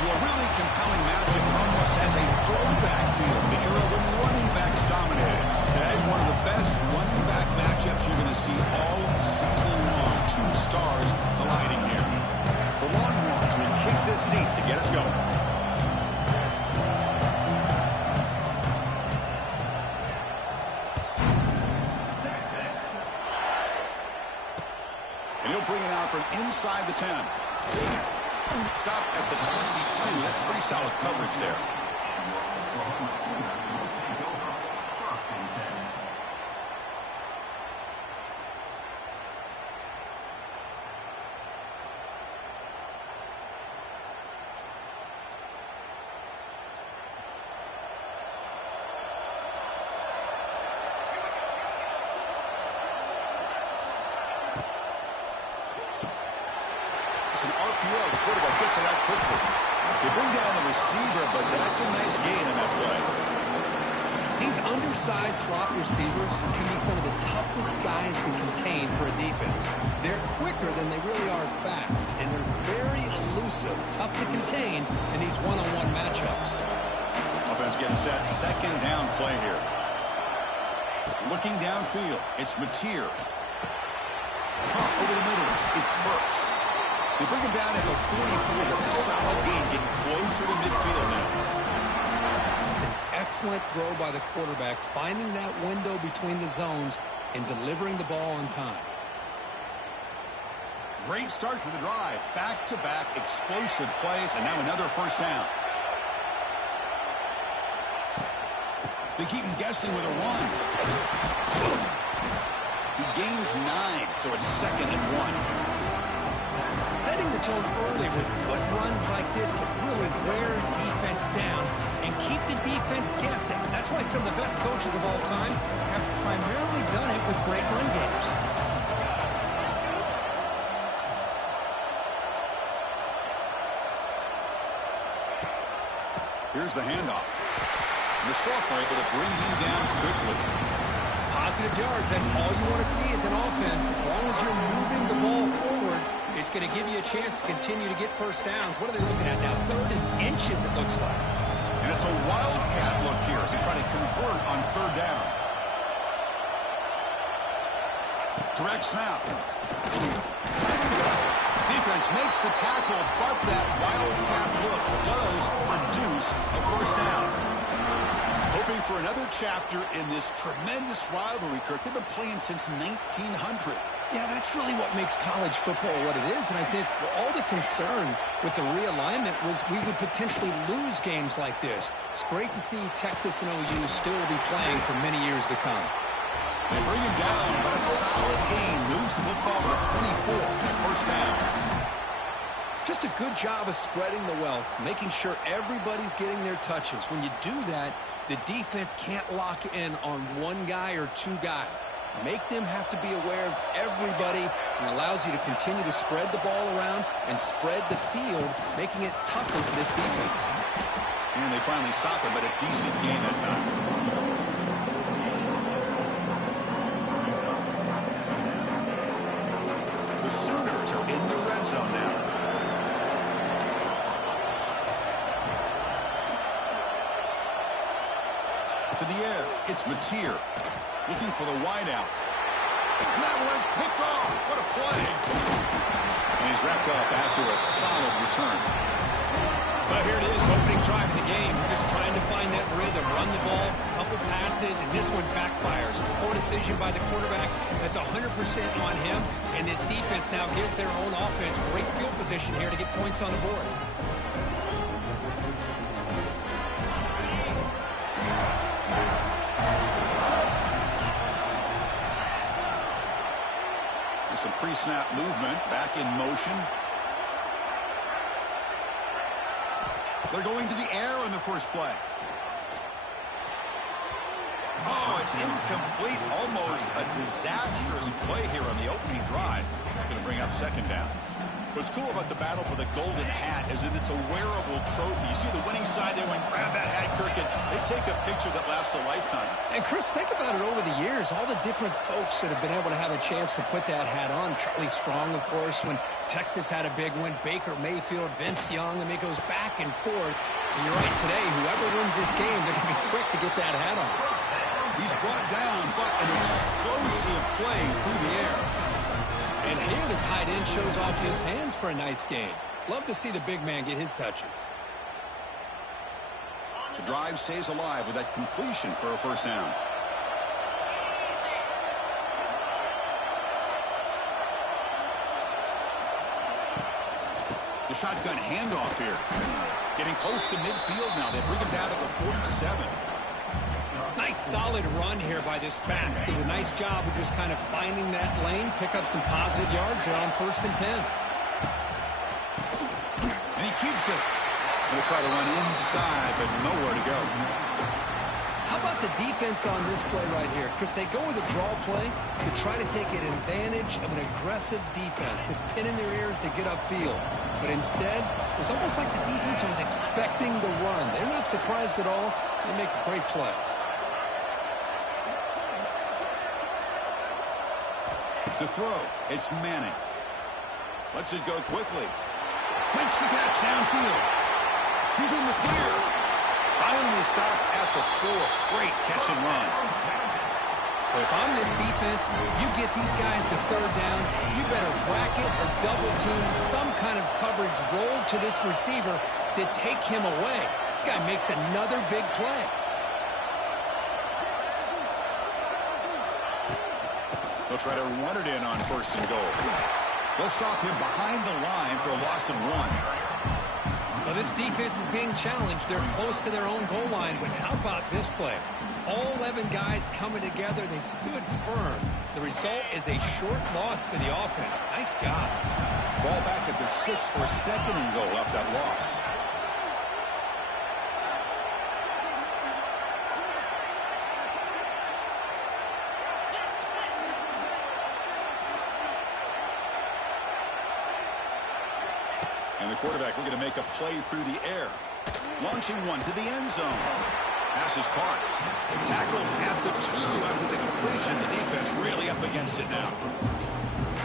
into a really compelling matchup that almost has a throwback feel, the era when running backs dominated. Today, one of the best running back matchups you're going to see all season long. Two stars colliding here. The Longhorns will kick this deep to get us going. And he'll bring it out from inside the 10. Stop at the 22. That's pretty solid coverage there. It's an RPO. The quarterback gets it out quickly. They bring down the receiver, but that's a nice gain in that play. These undersized slot receivers can be some of the toughest guys to contain for a defense. They're quicker than they really are fast, and they're very elusive, tough to contain in these one-on-one matchups. Offense getting set. Second down play here. Looking downfield. It's Mateer. Over the middle. It's Burks. They bring him down at the 44. That's a solid gain, getting closer to midfield now. It's an excellent throw by the quarterback, finding that window between the zones and delivering the ball on time. Great start for the drive. Back-to-back explosive plays, and now another first down. They keep him guessing with a run. He gains 9, so it's 2nd and 1. Setting the tone early with good runs like this can really wear defense down and keep the defense guessing. That's why some of the best coaches of all time have primarily done it with great run games. Here's the handoff. The sophomore able to bring him down quickly. Positive yards, that's all you want to see as an offense. As long as you're moving the ball forward, it's going to give you a chance to continue to get first downs. What are they looking at now? 3rd and inches, it looks like. And it's a wildcat look here as they try to convert on 3rd down. Direct snap. Defense makes the tackle, but that wildcat look does produce a first down. Hoping for another chapter in this tremendous rivalry, Kirk. They've been playing since 1900. Yeah, that's really what makes college football what it is. And I think all the concern with the realignment was we would potentially lose games like this. It's great to see Texas and OU still be playing for many years to come. They bring him down, but a solid gain moves the football to the 24 and first down. Just a good job of spreading the wealth, making sure everybody's getting their touches. When you do that, the defense can't lock in on one guy or two guys. Make them have to be aware of everybody, and allows you to continue to spread the ball around and spread the field, making it tougher for this defense. And they finally stop it, but a decent gain that time. The Sooners are in the red zone now. To the air, it's Mateer. Looking for the wideout. And that one's picked off. What a play. And he's wrapped up after a solid return. Well, here it is, opening drive of the game. Just trying to find that rhythm, run the ball, a couple passes, and this one backfires. Poor decision by the quarterback. That's 100% on him. And this defense now gives their own offense great field position here to get points on the board. Some pre-snap movement, back in motion. They're going to the air in the first play. Oh, it's incomplete. Almost a disastrous play here on the opening drive. It's going to bring up 2nd down. What's cool about the battle for the golden hat is that it's a wearable trophy. You see the winning side there when grab that hat, Kirk, and they take a picture that lasts a lifetime. And, Chris, think about it over the years. All the different folks that have been able to have a chance to put that hat on. Charlie Strong, of course, when Texas had a big win. Baker Mayfield, Vince Young. I mean, it goes back and forth. And you're right, today, whoever wins this game, they're going to be quick to get that hat on. He's brought down, but an explosive play through the air. And here the tight end shows off his hands for a nice game. Love to see the big man get his touches. The drive stays alive with that completion for a first down. The shotgun handoff here. Getting close to midfield now. They bring him down to the 47. Nice solid run here by this back. Did a nice job of just kind of finding that lane, pick up some positive yards there on 1st and 10. And he keeps it. He'll try to run inside, but nowhere to go. How about the defense on this play right here? Chris, they go with a draw play to try to take an advantage of an aggressive defense. It's pinning their ears to get upfield. But instead, it was almost like the defense was expecting the run. They're not surprised at all. They make a great play. To throw, it's Manning. Lets it go quickly. Makes the catch downfield. He's in the clear. Finally stopped at the 4. Great catch and run. Well, if I'm this defense, you get these guys to 3rd down, you better bracket or double team some kind of coverage roll to this receiver to take him away. This guy makes another big play. They'll try to run it in on 1st and goal. They'll stop him behind the line for a loss of 1. Well, this defense is being challenged. They're close to their own goal line, but how about this play? All 11 guys coming together. They stood firm. The result is a short loss for the offense. Nice job. Ball back at the 6 for 2nd and goal after that loss. And the quarterback looking to make a play through the air. Launching one to the end zone. Pass is caught. Tackled at the 2 after the completion. The defense really up against it now.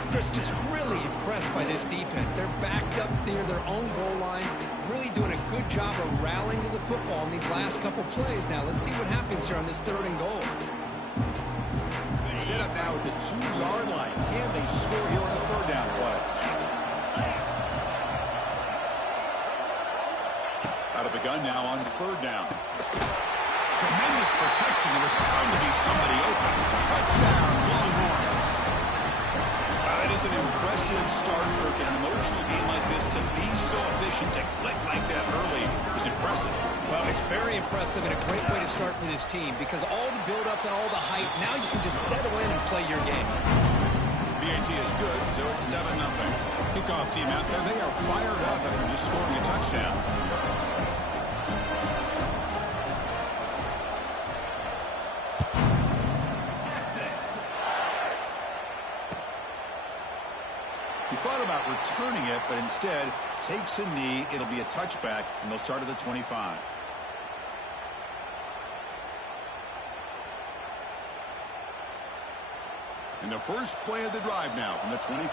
Chris, just really impressed by this defense. They're backed up near their own goal line. Really doing a good job of rallying to the football in these last couple plays. Now, let's see what happens here on this 3rd and goal. Set up now at the 2-yard line. Can they score here on a 3rd down play? Out of the gun now on 3rd down. Tremendous protection. There was bound to be somebody open. Touchdown, Longhorns. That is an impressive start, Kirk. In an emotional game like this, to be so efficient, to click like that early is impressive. Well, it's very impressive and a great way to start for this team because all the build-up and all the hype, now you can just settle in and play your game. BAT is good, so it's 7-0. Kickoff team out there. They are fired up after just scoring a touchdown. He thought about returning it, but instead takes a knee. It'll be a touchback, and they'll start at the 25. And the first play of the drive now from the 25.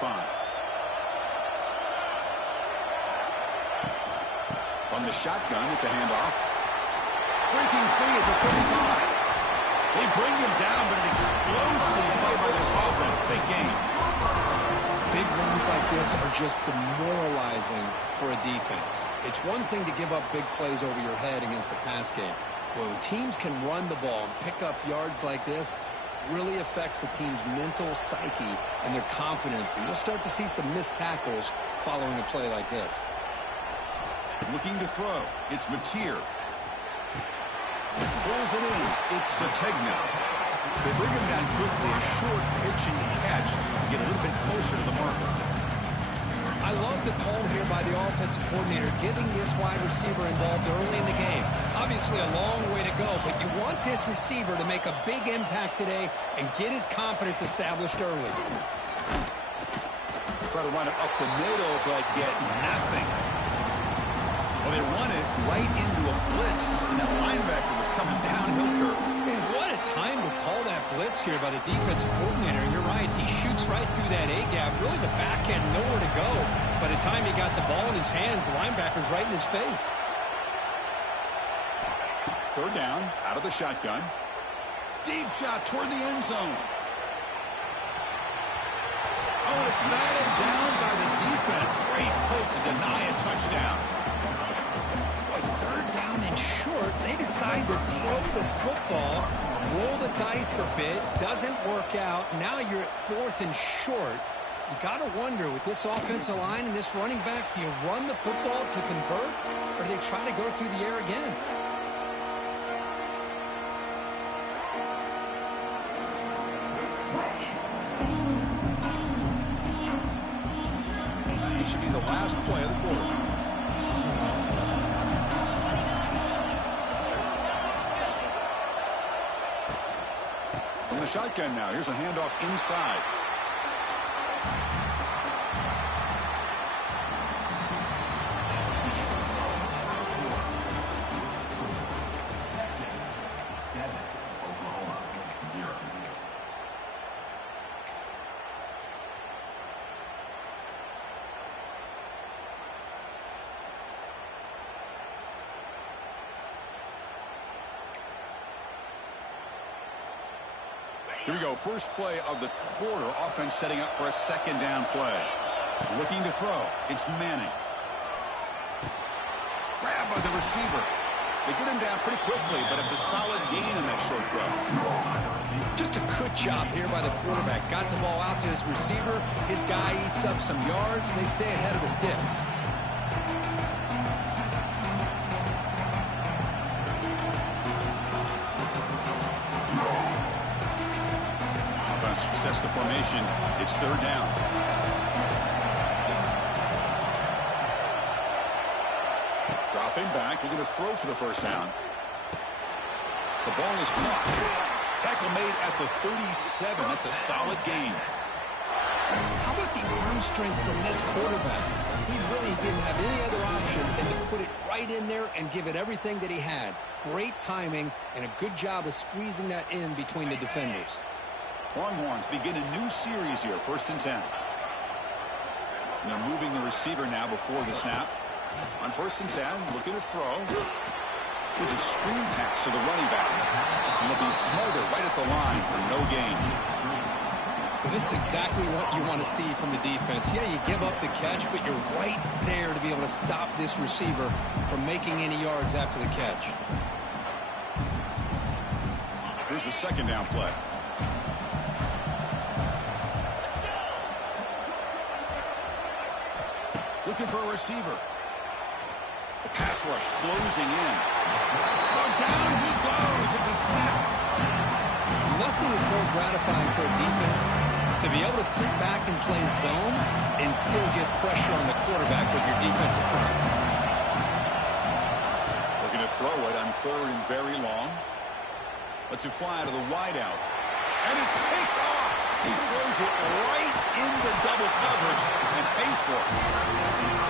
From the shotgun, it's a handoff. Breaking free at the 35. They bring him down, but an explosive play by this offense. Big game. Big runs like this are just demoralizing for a defense. It's one thing to give up big plays over your head against the pass game. When teams can run the ball and pick up yards like this, really affects the team's mental psyche and their confidence. And you'll start to see some missed tackles following a play like this. Looking to throw. It's Mateer. Pulls it in. It's Sategna. They bring him down quickly. A short pitch and catch to get a little bit closer to the marker. I love the call here by the offensive coordinator, getting this wide receiver involved early in the game. Obviously a long way to go, but you want this receiver to make a big impact today and get his confidence established early. Try to run it up the middle, but get nothing. Well, they run it right into a blitz, and that linebacker was coming down. here by the defensive coordinator. You're right. He shoots right through that A-gap. Really, the back end, nowhere to go. By the time he got the ball in his hands, the linebacker's right in his face. Third down, out of the shotgun. Deep shot toward the end zone. Oh, and it's batted down by the defense. Great play to deny a touchdown. Boy, third down and short. They decide to throw the football, roll the dice a bit. Doesn't work out. Now you're at fourth and short. You got to wonder, with this offensive line and this running back, do you run the football to convert, or do they try to go through the air again? This should be the last play of the quarter. From the shotgun now, here's a handoff inside. Texas 7, Oklahoma 0. Here we go. First play of the quarter. Offense setting up for a second down play. Looking to throw. It's Manning. Grabbed by the receiver. They get him down pretty quickly, but it's a solid gain in that short throw. Just a good job here by the quarterback. Got the ball out to his receiver. His guy eats up some yards, and they stay ahead of the sticks. Sets the formation. It's third down. Dropping back. Looking to throw for the first down. The ball is caught. Tackle made at the 37. That's a solid gain. How about the arm strength from this quarterback? He really didn't have any other option than to put it right in there and give it everything that he had. Great timing and a good job of squeezing that in between the defenders. Longhorns begin a new series here, 1st and 10. And they're moving the receiver now before the snap. On 1st and 10, looking to throw. There's a screen pass to the running back. And he'll be smothered right at the line for no gain. Well, this is exactly what you want to see from the defense. Yeah, you give up the catch, but you're right there to be able to stop this receiver from making any yards after the catch. Here's the second down play. Looking for a receiver. The pass rush closing in. Oh, down he goes. It's a sack. Nothing is more gratifying for a defense to be able to sit back and play zone and still get pressure on the quarterback with your defensive front. Looking to throw it on third and very long. Lets it fly to the wideout. And it's picked off. He throws it right into double coverage and pays for it.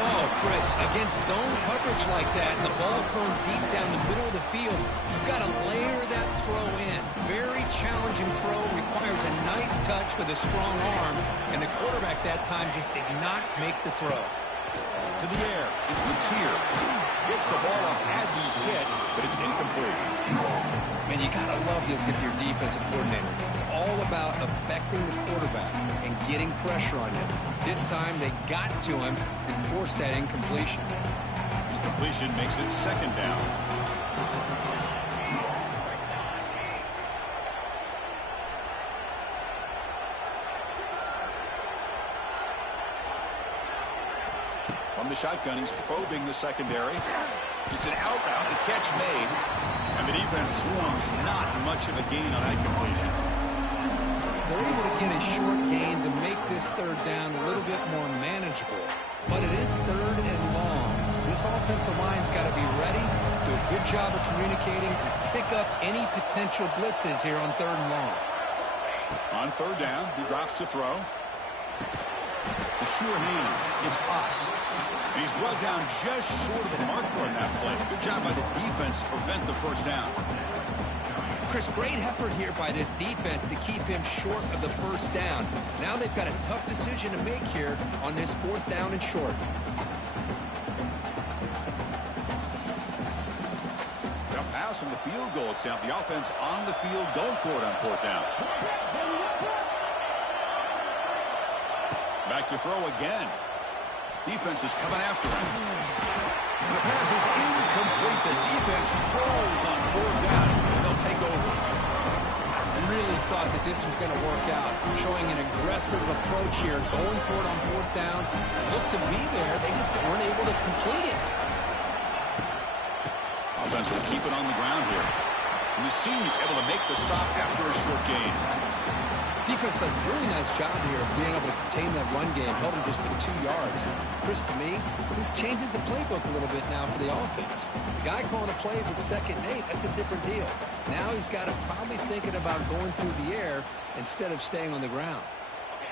Oh, Chris, against zone coverage like that, and the ball thrown deep down the middle of the field, you've got to layer that throw in. Very challenging throw, requires a nice touch with a strong arm, and the quarterback that time just did not make the throw. To the air, it's Mateer. Gets the ball off as he's hit, but it's incomplete. Man, you got to love this if you're a defensive coordinator. It's all about affecting the quarterback and getting pressure on him. This time they got to him and forced that incompletion. Incompletion makes it second down. From the shotgun, he's probing the secondary. It's an out route, the catch made, and the defense swarms. Not much of a gain on that completion. They're able to get a short gain to make this third down a little bit more manageable. But it is third and long. So this offensive line's got to be ready, do a good job of communicating, and pick up any potential blitzes here on third and long. On third down, he drops to throw. The sure hands. It's Ott. And he's brought down just short of the marker on that play. Good job by the defense to prevent the first down. Chris, great effort here by this defense to keep him short of the first down. Now they've got a tough decision to make here on this 4th down and short. They'll pass from the field goal attempt. The offense on the field going for it on 4th down. Back to throw again. Defense is coming after him. The pass is incomplete. The defense holds on 4th down. They'll take over. I really thought that this was going to work out, showing an aggressive approach here, going for it on 4th down. Looked to be there. They just weren't able to complete it. Offense will keep it on the ground here. And the senior able to make the stop after a short gain. Defense does a really nice job here of being able to contain that run game, held him just to 2 yards. Chris, to me, this changes the playbook a little bit now for the offense. The guy calling the plays at 2nd and 8, that's a different deal. Now he's got to probably thinking about going through the air instead of staying on the ground.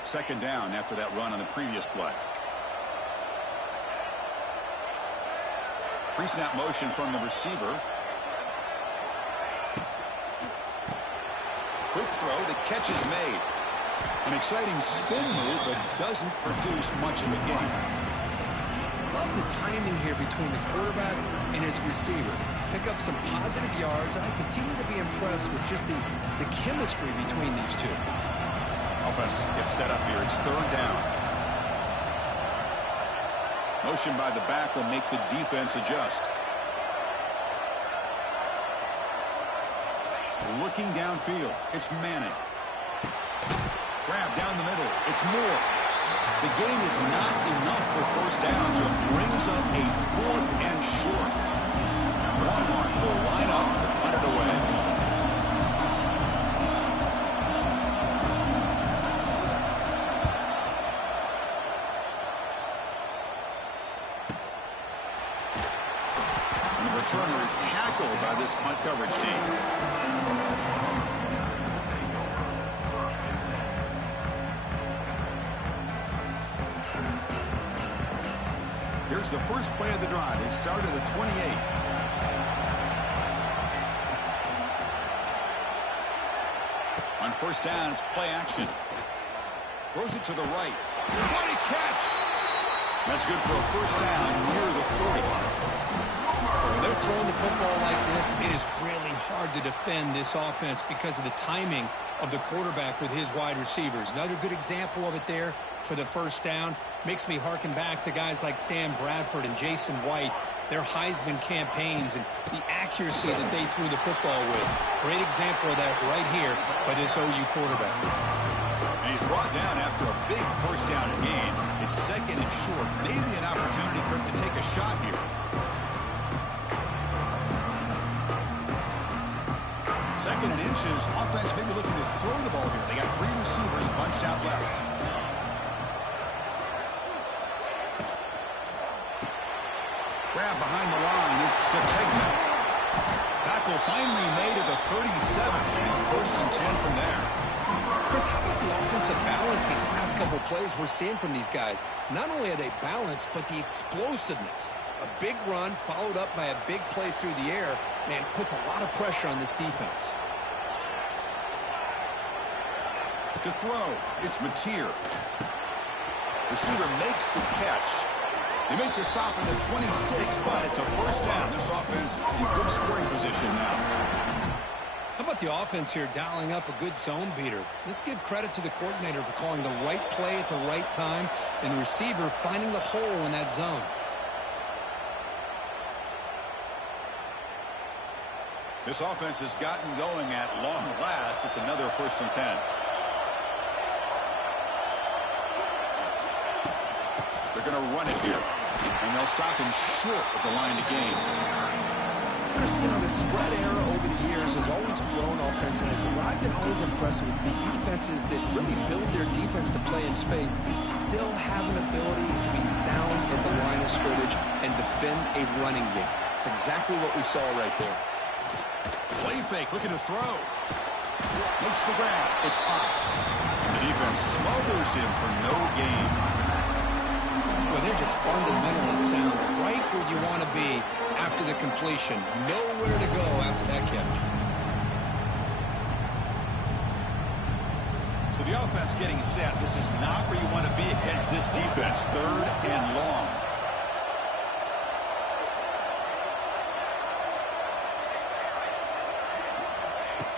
2nd down after that run on the previous play. Pre-snap motion from the receiver. Quick throw, the catch is made. An exciting spin move, but doesn't produce much of a gain. Love the timing here between the quarterback and his receiver. Pick up some positive yards, and I continue to be impressed with just the chemistry between these two. Offense gets set up here. It's 3rd down. Motion by the back will make the defense adjust. Looking downfield, it's Manning. Grab down the middle, it's Moore. The gain is not enough for 1st down, so it brings up a 4th and short. Longhorns will line up to punt it away. And the returner is tackled by this punt coverage team. Here's the first play of the drive. It started at the 28. On 1st down, it's play action. Throws it to the right. What a catch! That's good for a 1st down near the 40. When they're throwing the football like this, it is really hard to defend this offense because of the timing of the quarterback with his wide receivers. Another good example of it there for the 1st down. Makes me harken back to guys like Sam Bradford and Jason White, their Heisman campaigns and the accuracy that they threw the football with. Great example of that right here by this OU quarterback. And he's brought down after a big 1st down gain. It's 2nd and short. Maybe an opportunity for him to take a shot here. Second and inches. Offense maybe looking to throw the ball here. They got 3 receivers bunched out left. Grab behind the line. It's Sategna. Tackle finally made at the 37. And 1st and 10 from there. Chris, how about the offensive balance these last couple plays we're seeing from these guys? Not only are they balanced, but the explosiveness. A big run followed up by a big play through the air, man, puts a lot of pressure on this defense. To throw, it's Mateer. Receiver makes the catch. They make the stop at the 26, but it's a 1st down. This offense in good scoring position now. How about the offense here dialing up a good zone beater? Let's give credit to the coordinator for calling the right play at the right time and the receiver finding the hole in that zone. This offense has gotten going at long last. It's another 1st and 10. They're going to run it here. And they'll stop him short of the line to gain. Chris, you know, the spread era over the years has always grown offensively. But I've been always impressed with the defenses that really build their defense to play in space, still have an ability to be sound at the line of scrimmage and defend a running game. It's exactly what we saw right there. Play fake, looking to throw. Makes the grab. It's popped. And the defense smothers him for no gain. Well, they're just fundamentally sound, right where you want to be after the completion. Nowhere to go after that catch. The offense getting set. This is not where you want to be against this defense. 3rd and long.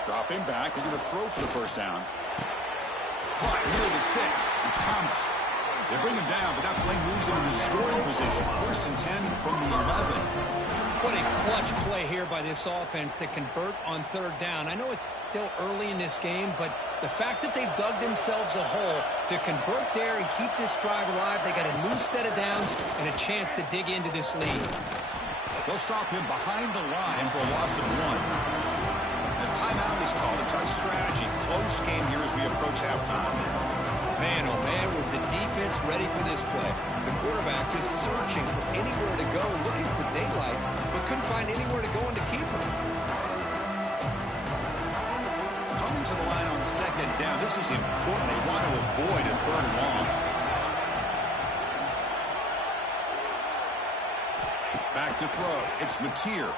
Dropping back. They're going to throw for the first down. Caught near the sticks. It's Thomas. They bring him down, but that play moves him into scoring position. 1st and 10 from the 11. What a clutch play here by this offense to convert on 3rd down. I know it's still early in this game, but the fact that they've dug themselves a hole to convert there and keep this drive alive, they got a new set of downs and a chance to dig into this lead. They'll stop him behind the line for a loss of 1. A timeout is called. A tough strategy. Close game here as we approach halftime. Man, oh man, was the defense ready for this play. The quarterback just searching for anywhere to go, looking for daylight, but couldn't find anywhere to go in to keep him. Coming to the line on 2nd down. This is important. They want to avoid a 3rd and long. Back to throw. It's Mateer.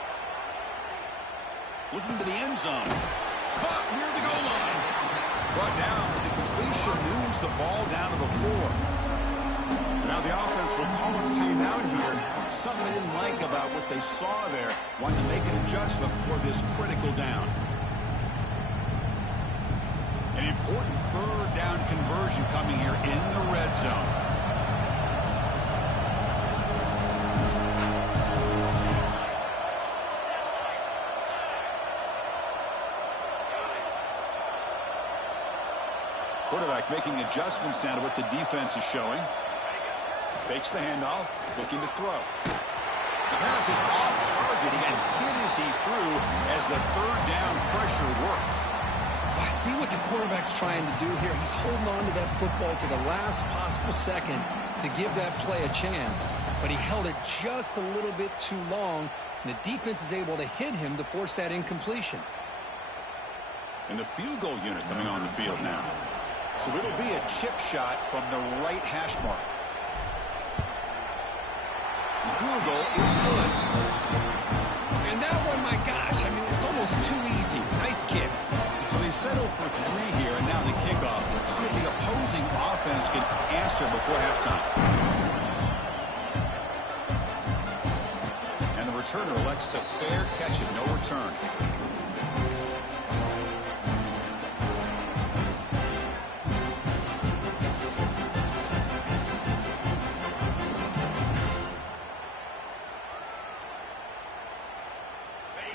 Looking to the end zone. Caught near the goal line. Brought down, but the completion moves the ball down to the 4. And now the offense will call a timeout here. Something they didn't like about what they saw there. Wanted to make an adjustment for this critical down. An important 3rd down conversion coming here in the red zone. Quarterback making adjustments down to what the defense is showing. Fakes the handoff, looking to throw. The pass is off target. He got hit as he threw as the 3rd down pressure works. I see what the quarterback's trying to do here. He's holding on to that football to the last possible second to give that play a chance. But he held it just a little bit too long, and the defense is able to hit him to force that incompletion. And the field goal unit coming on the field now. So it'll be a chip shot from the right hash mark. The field goal is good. And that one, my gosh, I mean, it's almost too easy. Nice kick. So they settle for 3 here, and now the kickoff. See if the opposing offense can answer before halftime. And the returner elects to fair catch it, no return.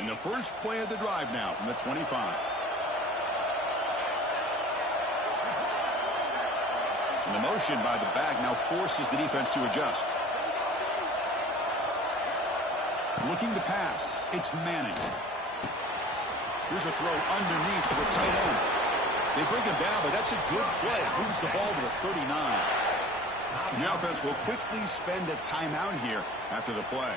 And the first play of the drive now from the 25. And the motion by the back now forces the defense to adjust. Looking to pass. It's Manning. Here's a throw underneath to the tight end. They bring him down, but that's a good play. Moves the ball to the 39. The offense will quickly spend a timeout here after the play.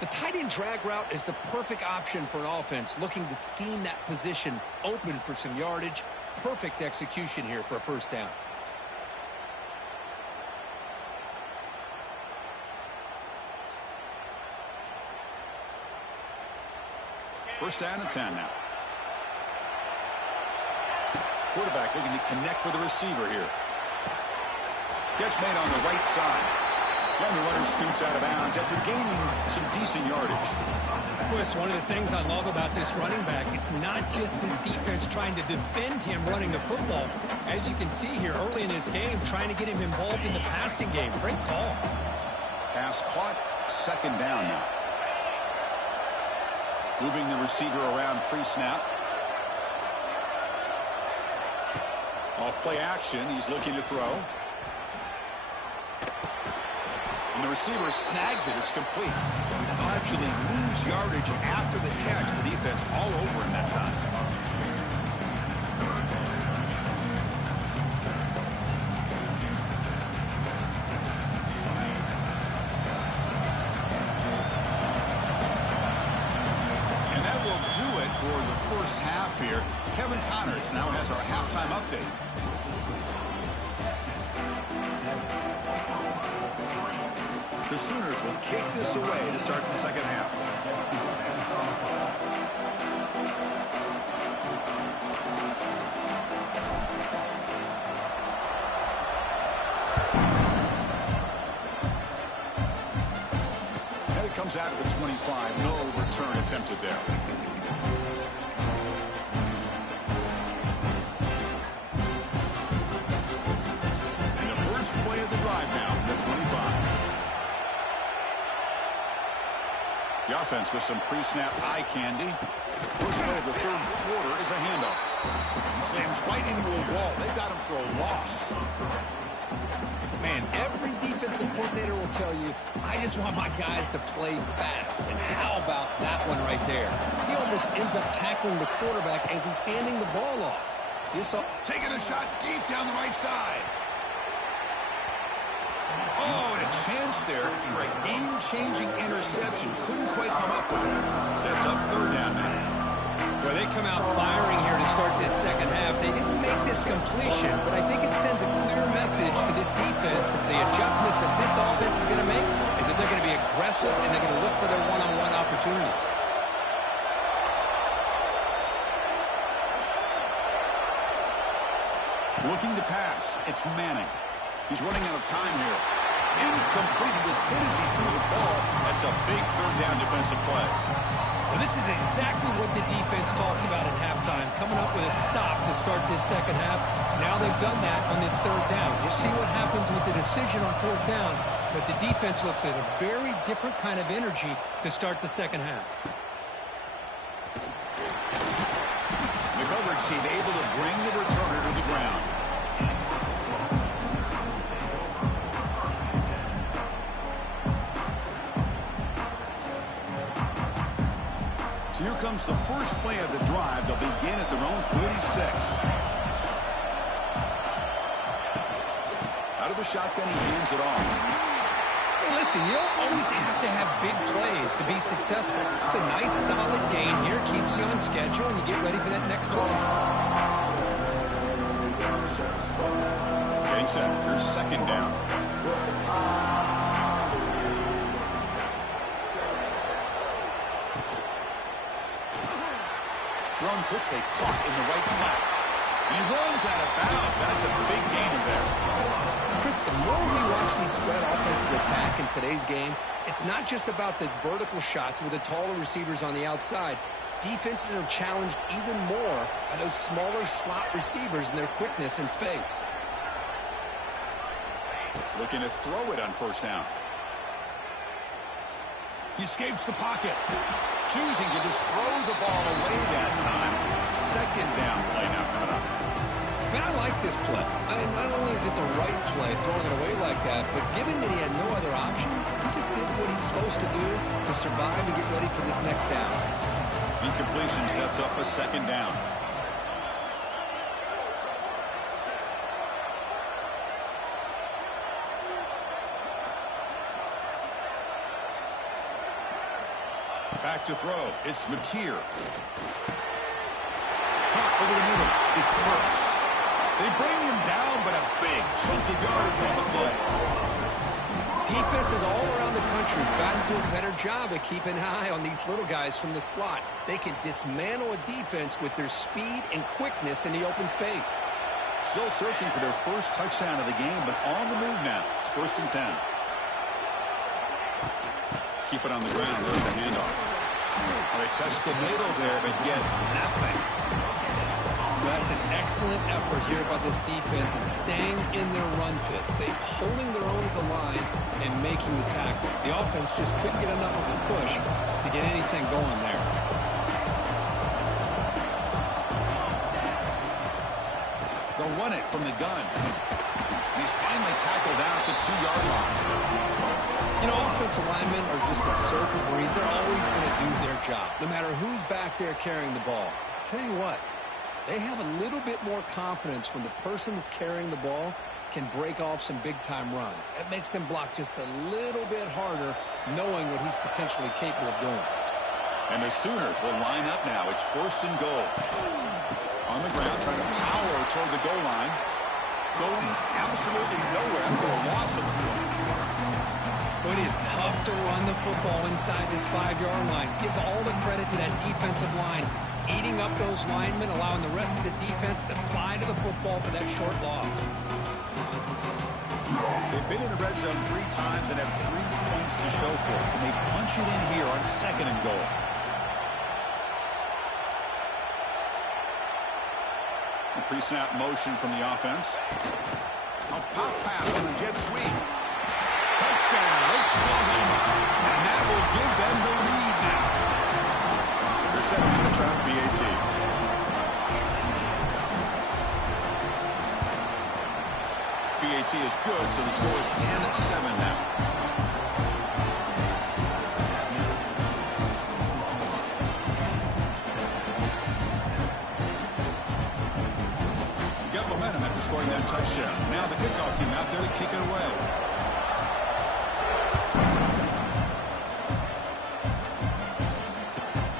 The tight end drag route is the perfect option for an offense looking to scheme that position open for some yardage. Perfect execution here for a 1st down. First down and 10 now. Quarterback looking to connect with the receiver here. Catch made on the right side. And the runner scoots out of bounds after gaining some decent yardage. Chris, one of the things I love about this running back, it's not just this defense trying to defend him running the football. As you can see here early in this game, trying to get him involved in the passing game. Great call. Pass caught. 2nd down now. Moving the receiver around pre-snap. Off play action. He's looking to throw. And the receiver snags it. It's complete. They'll actually lose yardage after the catch. The defense all over him that time. And that will do it for the first half here. Kevin Connors now has our halftime update. The Sooners will kick this away to start the second half. comes out of the 25. No return attempted there. And the first play of the drive now, the 25. The offense with some pre-snap eye candy. First play of the third quarter is a handoff. He slams right into a wall. They got him for a loss. Man, every defensive coordinator will tell you, I just want my guys to play fast. And how about that one right there? He almost ends up tackling the quarterback as he's handing the ball off. Taking a shot deep down the right side. Oh, and a chance there for a game-changing interception. Couldn't quite come up with it. Sets up third down now. Well, they come out firing here to start this second half. They didn't make this completion, but I think it sends a clear message to this defense that the adjustments that this offense is going to make is that they're going to be aggressive and they're going to look for their one-on-one opportunities. Looking to pass. It's Manning. He's running out of time here. Incomplete. He was hit as he threw the ball. That's a big third down defensive play. Well, this is exactly what the defense talked about at halftime, coming up with a stop to start this second half. Now they've done that on this third down. We'll see what happens with the decision on fourth down, but the defense looks at a very different kind of energy to start the second half. The coverage team able to bring the returner to the ground. So here comes the first play of the drive. They'll begin at their own 46. Out of the shotgun, he hands it off. Hey, listen, you don't always have to have big plays to be successful. It's a nice, solid gain here. Keeps you on schedule, and you get ready for that next play. Getting set. Here's second down. Thrown quickly, caught in the right flat. He runs out of bounds. That's a big gain there. Chris, the more we watch these spread offenses attack in today's game, it's not just about the vertical shots with the taller receivers on the outside. Defenses are challenged even more by those smaller slot receivers and their quickness in space. Looking to throw it on first down. He escapes the pocket. Choosing to just throw the ball away that time. Second down play now coming up. Man, I like this play. I mean, not only is it the right play, throwing it away like that, but given that he had no other option, he just did what he's supposed to do to survive and get ready for this next down. Incompletion sets up a second down. Back to throw. It's Mateer. Caught over the middle. It's Burks. They bring him down, but a big chunk of yardage on the play. Defenses all around the country have got to do a better job of keeping an eye on these little guys from the slot. They can dismantle a defense with their speed and quickness in the open space. Still searching for their first touchdown of the game, but on the move now. It's 1st and 10. Keep it on the ground. There's the handoff. Well, they test the middle there, but get nothing. That's an excellent effort here by this defense, staying in their run fits. They're holding their own at the line and making the tackle. The offense just couldn't get enough of a push to get anything going there. They'll run it from the gun. And he's finally tackled down at the 2-yard line. You know, offensive linemen are just a certain breed. They're always going to do their job, no matter who's back there carrying the ball. I'll tell you what, they have a little bit more confidence when the person that's carrying the ball can break off some big-time runs. That makes them block just a little bit harder, knowing what he's potentially capable of doing. And the Sooners will line up now. It's 1st and goal. On the ground, trying to power toward the goal line. Going absolutely nowhere after a loss of the play. It is tough to run the football inside this 5-yard line. Give all the credit to that defensive line, eating up those linemen, allowing the rest of the defense to fly to the football for that short loss. They've been in the red zone 3 times and have 3 points to show for it. Can they punch it in here on 2nd and goal? A pre-snap motion from the offense. A pop pass on the jet sweep. Touchdown, Oklahoma. And that will give them the lead now. They're setting up the trap, BAT. BAT is good, so the score is 10-7 now. You got momentum after scoring that touchdown. Now the kickoff team out there to kick it away.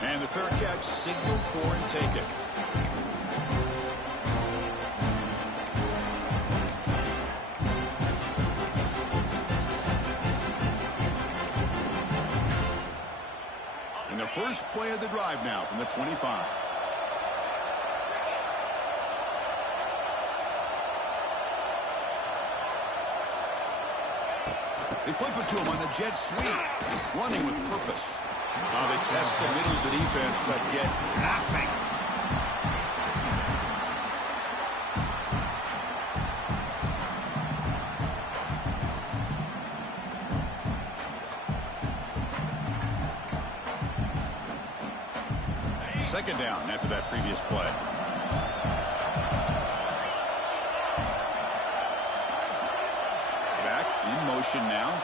And the fair catch signaled for and take it. And the first play of the drive now from the 25. They flip it to him on the jet sweep. Running with purpose. They test the middle of the defense, but get nothing. Second down after that previous play. Back in motion now.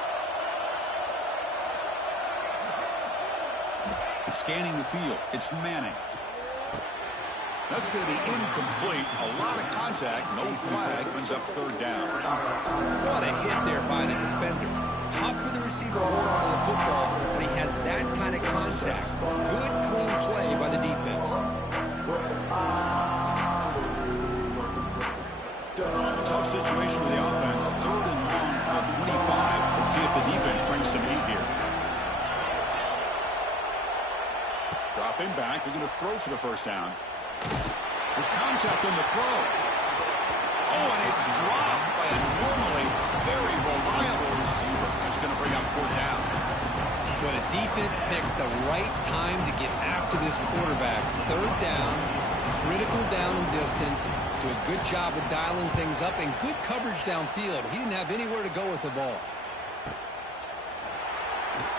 Scanning the field. It's Manning. That's going to be incomplete. A lot of contact. No flag. Brings up 3rd down. What a hit there by the defender. Tough for the receiver to hold on to the football, but he has that kind of contact. Good, clean play by the defense. Tough situation with the offense. 3rd and long at 25. Let's see if the defense brings some heat here. Dropping back. They're going to throw for the first down. There's contact on the throw. Oh, and it's dropped by a normally very reliable receiver. That's going to bring up 4th down. But a defense picks the right time to get after this quarterback. 3rd down, critical down and distance. Do a good job of dialing things up and good coverage downfield. He didn't have anywhere to go with the ball.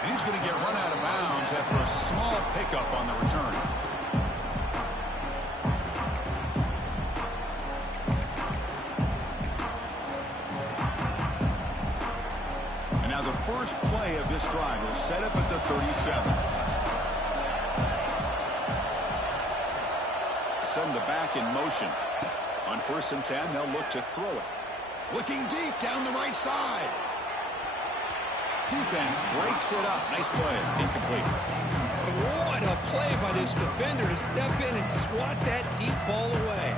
And he's going to get run out of bounds after a small pickup on the return. And now the first play of this drive will set up at the 37. Send the back in motion. On 1st and 10, they'll look to throw it. Looking deep down the right side. Defense breaks it up. Nice play. Incomplete. What a play by this defender to step in and swat that deep ball away.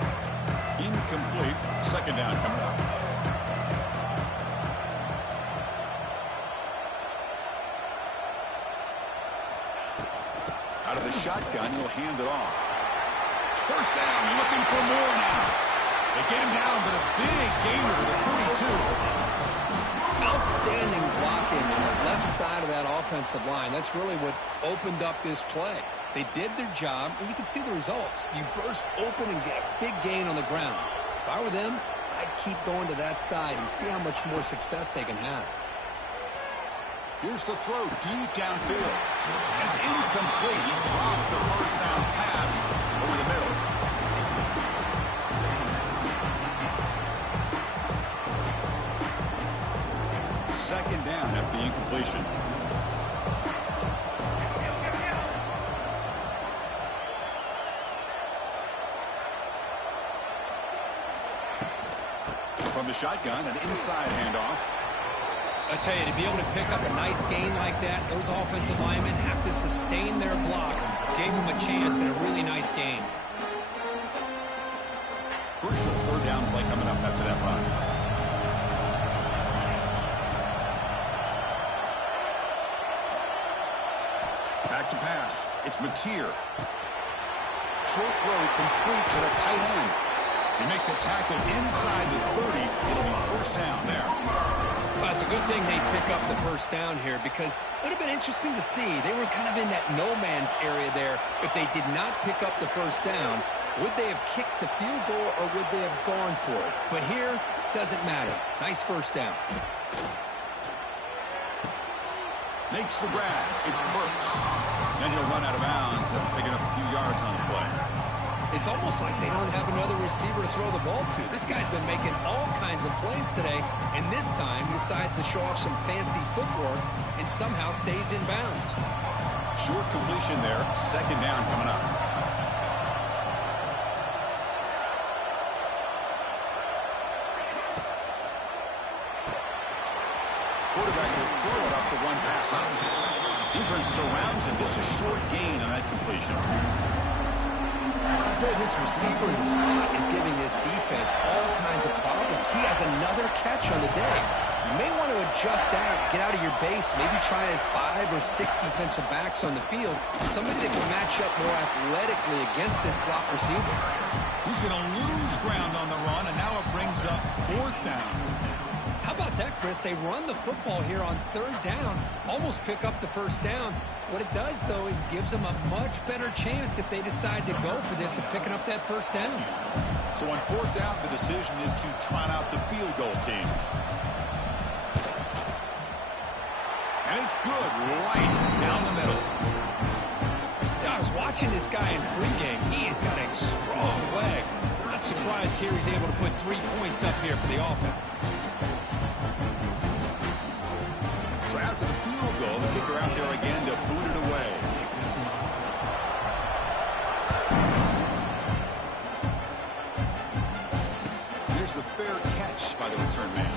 Incomplete. 2nd down coming up. Out of the shotgun, he'll hand it off. 1st down, looking for more now. They get him down, but a big gainer to the 42. Outstanding blocking on the left side of that offensive line. That's really what opened up this play. They did their job, and you can see the results. You burst open and get a big gain on the ground. If I were them, I'd keep going to that side and see how much more success they can have. Here's the throw deep downfield. And it's incomplete. He dropped the 1st down pass over the middle. Second down after the incompletion. From the shotgun, an inside handoff. I tell you, to be able to pick up a nice gain like that, those offensive linemen have to sustain their blocks. Gave them a chance and a really nice gain. Crucial 3rd down play coming up after that run. Back to pass. It's Mateer. Short throw complete to the tight end. They make the tackle inside the 30. It'll be 1st down there. Well, it's a good thing they pick up the first down here because it would have been interesting to see. They were kind of in that no man's area there. If they did not pick up the first down, would they have kicked the field goal or would they have gone for it? But here, doesn't matter. Nice first down. Makes the grab. It's Burks. And he'll run out of bounds after picking up a few yards on the play. It's almost like they don't have another receiver to throw the ball to. This guy's been making all kinds of plays today, and this time decides to show off some fancy footwork and somehow stays in bounds. Short completion there. Second down coming up. Quarterback will throw it off the one pass option. Defense surrounds him. Just a short gain on that completion. Boy, this receiver in the slot is giving this defense all kinds of problems. He has another catch on the day. You may want to adjust out, get out of your base, maybe try 5 or 6 defensive backs on the field, somebody that can match up more athletically against this slot receiver. He's going to lose ground on the run, and now it brings up fourth down. How about that, Chris? They run the football here on third down, almost pick up the first down. What it does, though, is gives them a much better chance if they decide to go for this of picking up that first down. So on fourth down, the decision is to trot out the field goal team. And it's good, right down the middle. Yeah, I was watching this guy in pregame. He has got a strong leg. Not surprised here he's able to put 3 points up here for the offense. So after the field goal, the kicker out there again to boot it away. Here's the fair catch by the return man.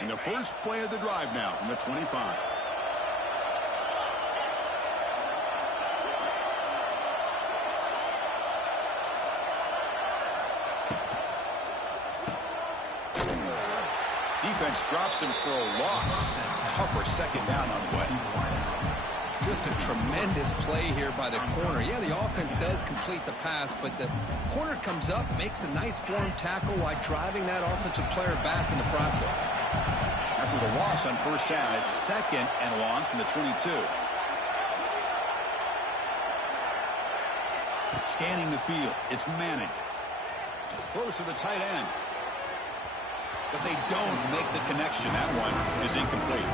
And the first play of the drive now from the 25. Defense drops him for a loss. Tougher second down on the way. Just a tremendous play here by the corner. Yeah, the offense does complete the pass, but the corner comes up, makes a nice form tackle while driving that offensive player back in the process. After the loss on first down, it's second and long from the 22. Scanning the field, it's Manning. Throws to the tight end. But they don't make the connection. That one is incomplete.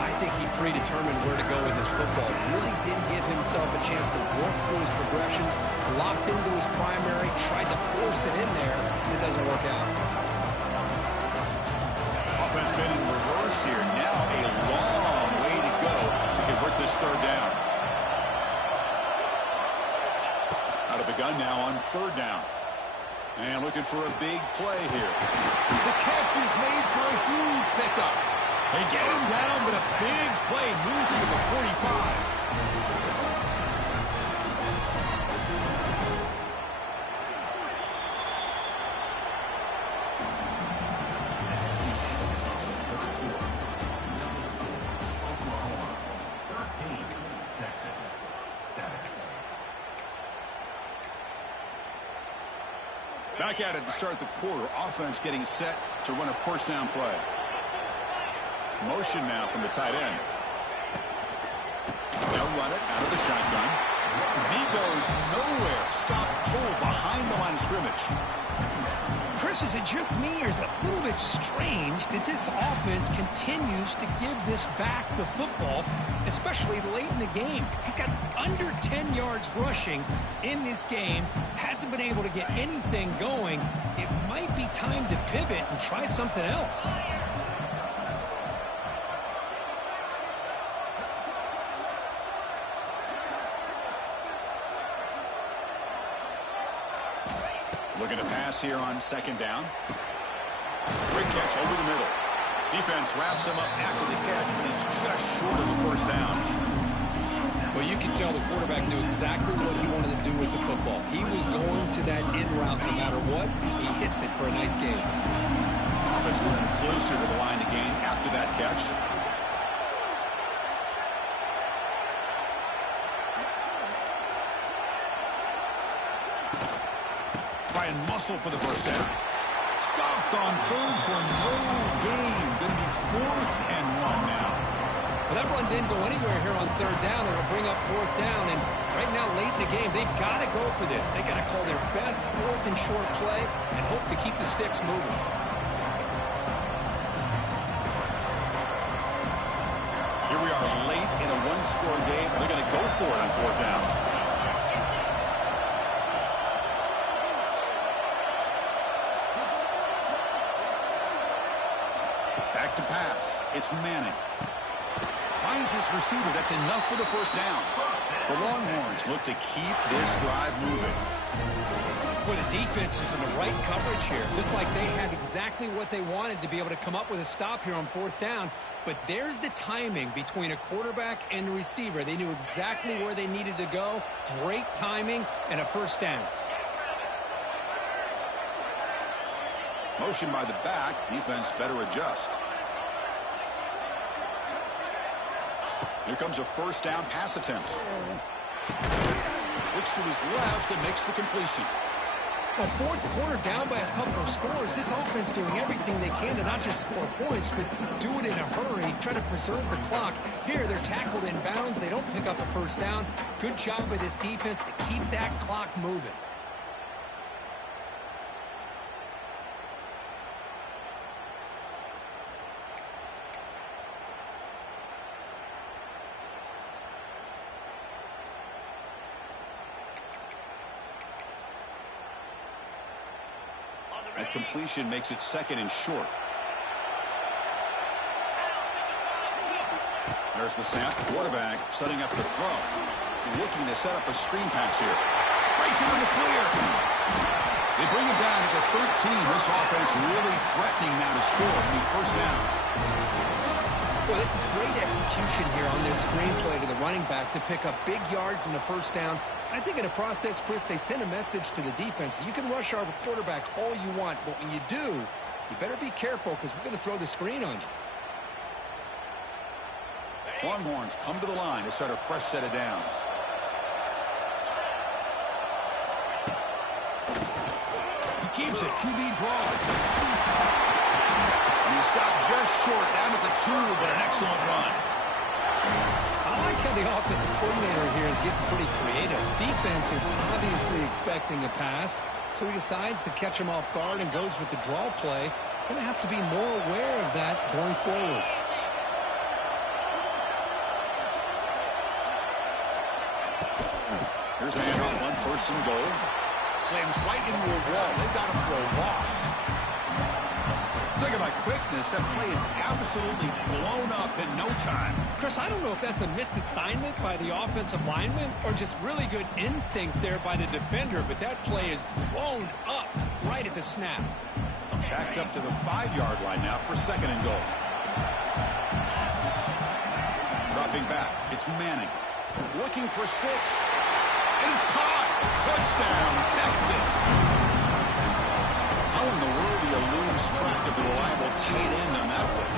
I think he predetermined where to go with his football. Really didn't give himself a chance to work through his progressions, locked into his primary, tried to force it in there, and it doesn't work out. Offense been in reverse here. Now a long way to go to convert this third down. Out of the gun now on third down. And looking for a big play here. The catch is made for a huge pickup. They get him down, but a big play moves into the 45. Oklahoma 13, Texas 7. Back at it to start the quarter. Offense getting set to run a first down play. Motion now from the tight end. They'll run it out of the shotgun. And he goes nowhere. Stop cold behind the line of scrimmage. Chris, is it just me, or is it a little bit strange that this offense continues to give this back the football, especially late in the game? He's got under 10 yards rushing in this game, hasn't been able to get anything going. It might be time to pivot and try something else. Looking to pass here on second down. Great catch over the middle. Defense wraps him up after the catch, but he's just short of a first down. Well, you can tell the quarterback knew exactly what he wanted to do with the football. He was going to that in route no matter what. He hits it for a nice gain. Offense moving closer to the line to gain after that catch. and muscle for the first down. Stopped on third for no gain. Going to be 4th and 1 now. Well, that run didn't go anywhere here on third down. It'll bring up 4th down. And right now, late in the game, they've got to go for this. They got to call their best 4th and short play and hope to keep the sticks moving. Here we are late in a one-score game. They're going to go for it on 4th down. Back to pass. It's Manning. Finds his receiver. That's enough for the first down. The Longhorns look to keep this drive moving. Boy, the defense is in the right coverage here. Looked like they had exactly what they wanted to be able to come up with a stop here on 4th down. But there's the timing between a quarterback and a receiver. They knew exactly where they needed to go. Great timing and a first down. Motion by the back. Defense better adjust. Here comes a first down pass attempt. Looks to his left and makes the completion. Well, 4th quarter down by a couple of scores. This offense doing everything they can to not just score points, but do it in a hurry, try to preserve the clock. Here, they're tackled in bounds. They don't pick up a first down. Good job by this defense to keep that clock moving. That completion makes it 2nd and short. There's the snap. Quarterback setting up the throw. Looking to set up a screen pass here. Breaks it in the clear. They bring him down at the 13. This offense really threatening now to score. It'll be first down. Well, this is great execution here on this screenplay to the running back to pick up big yards in the first down. I think in the process, Chris, they send a message to the defense. You can rush our quarterback all you want, but when you do, you better be careful because we're going to throw the screen on you. Longhorns come to the line to start a fresh set of downs. He keeps it. QB draw. And he stopped just short down at the 2, but an excellent run. I like how the offensive coordinator here is getting pretty creative. Defense is obviously expecting a pass, so he decides to catch him off guard and goes with the draw play. Going to have to be more aware of that going forward. Here's a handoff on 1st and goal. Slams right into a wall. They've got him for a loss. Talking about quickness, that play is absolutely blown up in no time. Chris, I don't know if that's a misassignment by the offensive lineman or just really good instincts there by the defender, but that play is blown up right at the snap. Backed up to the 5-yard line now for 2nd and goal. Dropping back, it's Manning. Looking for 6. And it's caught. Touchdown, Texas. How in the world do you lose track of the reliable tight end on that play?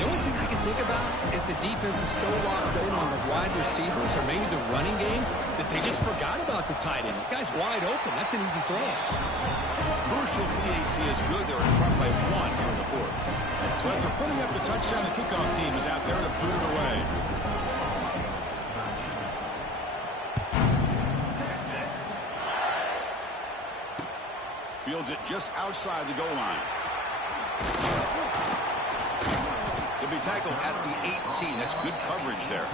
The only thing I can think about is the defense is so locked in on the wide receivers or maybe the running game that they just forgot about the tight end. The guy's wide open. That's an easy throw. Crucial PAT is good. They're in front by 1 here in the 4th. So after putting up the touchdown, the kickoff team is out there to boot it away. Fields it just outside the goal line. He'll be tackled at the 18. That's good coverage there.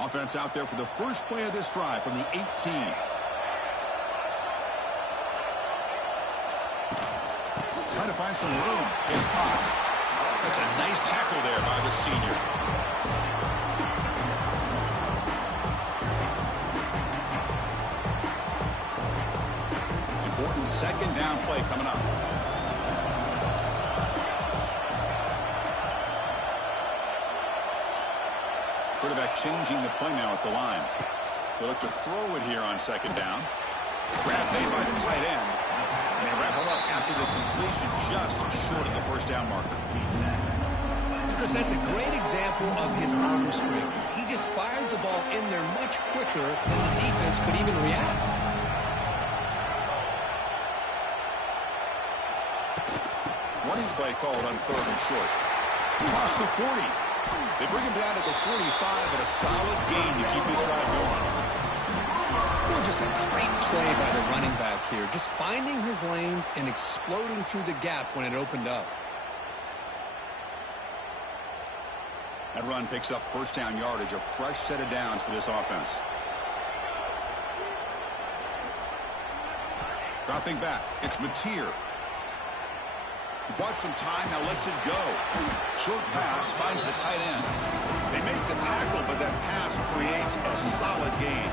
Offense out there for the first play of this drive from the 18. Trying to find some room. It's Potts. That's a nice tackle there by the senior. Important 2nd down play coming up. Quarterback changing the play now at the line. They'll look to throw it here on 2nd down. Grab made by the tight end. And they wrap him up after the completion, just short of the first down marker. Chris, that's a great example of his arm strength. He just fired the ball in there much quicker than the defense could even react. Running play called on 3rd and short. Across the 40. They bring him down to the 45, but a solid gain to keep this drive going. Well, just a great play by the running back here. Just finding his lanes and exploding through the gap when it opened up. That run picks up first down yardage, a fresh set of downs for this offense. Dropping back, it's Mateer. He bought some time, now lets it go. Short pass, finds the tight end. They make the tackle, but that pass creates a solid gain.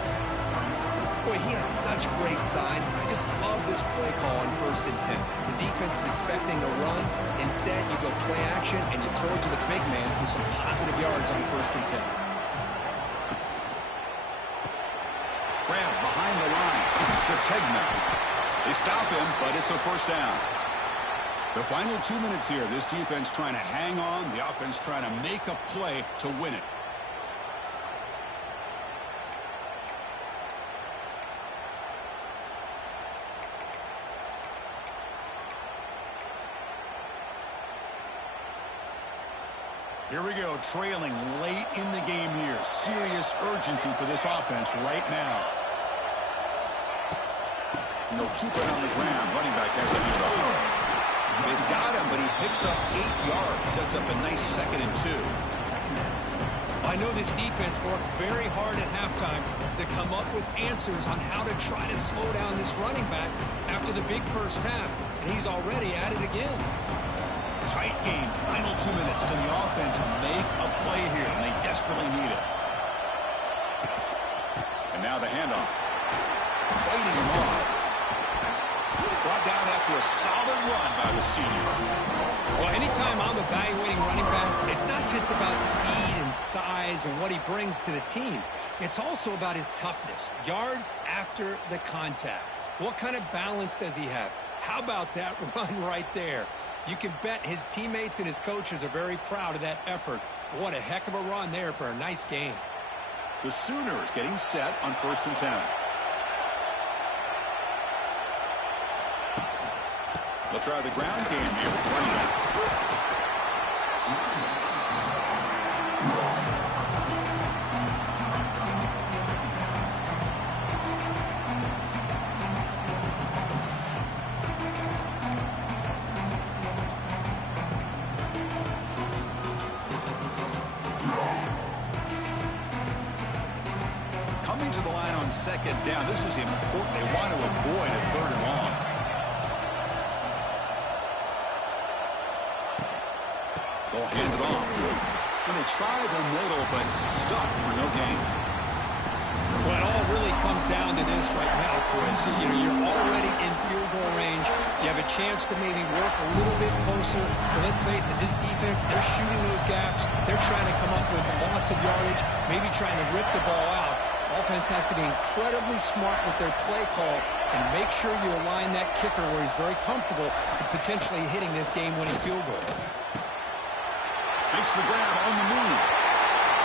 Boy, he has such great size. I just love this play call on 1st and 10. The defense is expecting a run. Instead, you go play action, and you throw it to the big man for some positive yards on 1st and 10. Grab behind the line. It's Sategna. They stop him, but it's a first down. The final 2 minutes here. This defense trying to hang on. The offense trying to make a play to win it. Here we go, trailing late in the game here. Serious urgency for this offense right now. And they'll keep it on the ground. Running back has the handoff. They've got him, but he picks up 8 yards. Sets up a nice 2nd and 2. I know this defense worked very hard at halftime to come up with answers on how to try to slow down this running back after the big first half, and he's already at it again. Tight game, final 2 minutes. Can the offense make a play here? And they desperately need it. And now the handoff. Fighting him off. Brought down after a solid run by the senior. Well, anytime I'm evaluating running backs, it's not just about speed and size and what he brings to the team. It's also about his toughness. Yards after the contact. What kind of balance does he have? How about that run right there? You can bet his teammates and his coaches are very proud of that effort. What a heck of a run there for a nice game. The Sooners getting set on 1st and 10. They'll try the ground game here with running back. Coming to the line on 2nd down. This is important. They want to avoid a 3rd and long. They'll hand it off. And they try the middle, but stuck for no gain. Well, it all really comes down to this right now, Chris. You know, you're already in field goal range. You have a chance to maybe work a little bit closer. But let's face it, this defense, they're shooting those gaps. They're trying to come up with a loss of yardage, maybe trying to rip the ball out. Offense has to be incredibly smart with their play call and make sure you align that kicker where he's very comfortable to potentially hitting this game-winning field goal. Makes the grab on the move.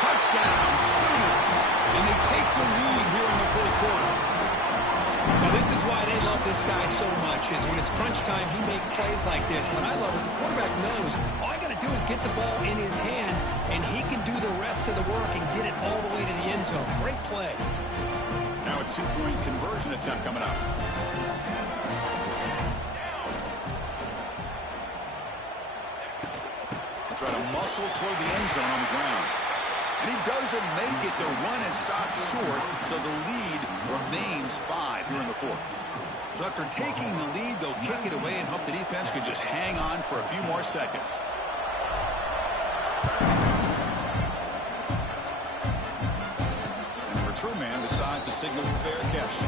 Touchdown, Sooners. And they take the lead here in the 4th quarter. Now, this is why they love this guy so much, is when it's crunch time, he makes plays like this. What I love is the quarterback knows all I got to do is get the ball in his hands, and he can do the rest of the work and get it all the way to the end zone. Great play. Now a 2-point conversion attempt coming up. They'll try to muscle toward the end zone on the ground. And he doesn't make it. The run is stopped short, so the lead remains 5 here in the 4th. So after taking the lead, they'll kick it away and hope the defense can just hang on for a few more seconds. And the return man decides to signal fair catch.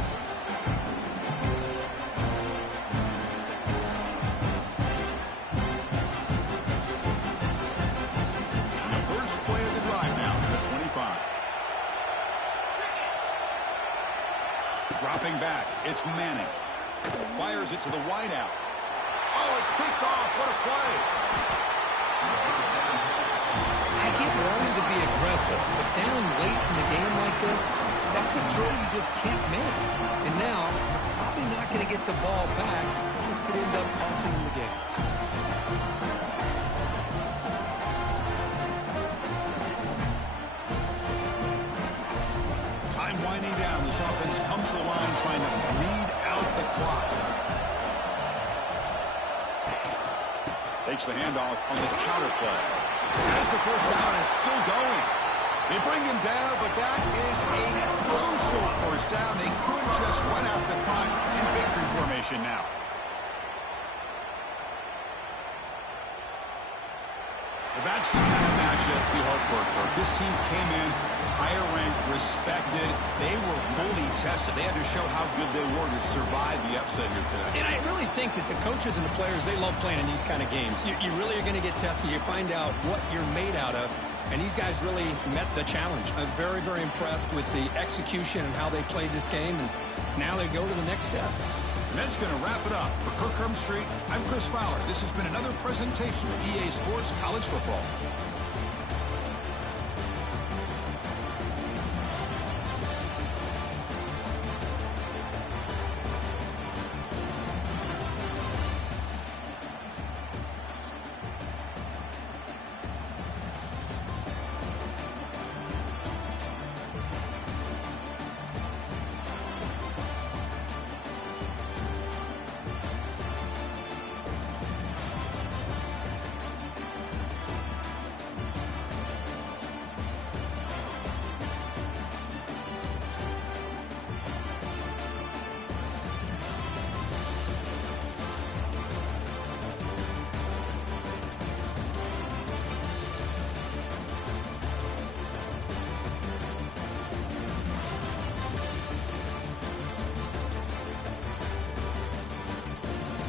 Play of the drive now at 25. Dropping back, it's Manning. Fires it to the wideout. Oh, it's picked off. What a play. I get wanting to be aggressive, but down late in the game like this, that's a throw you just can't make. And now, you're probably not going to get the ball back. This could end up costing them the game. Time winding down. This offense comes to the line trying to bleed out the clock. Takes the handoff on the counter play. As the first down is still going. They bring him down, but that is a crucial first down. They could just run out the clock in victory formation now. Well, that's the kind of matchup we hope for. This team came in higher ranked, respected. They were fully tested. They had to show how good they were to survive the upset here today. And I really think that the coaches and the players, they love playing in these kind of games. You really are going to get tested. You find out what you're made out of. And these guys really met the challenge. I'm very, very impressed with the execution and how they played this game. And now they go to the next step. And that's going to wrap it up. For Kirk Street, I'm Chris Fowler. This has been another presentation of EA Sports College Football.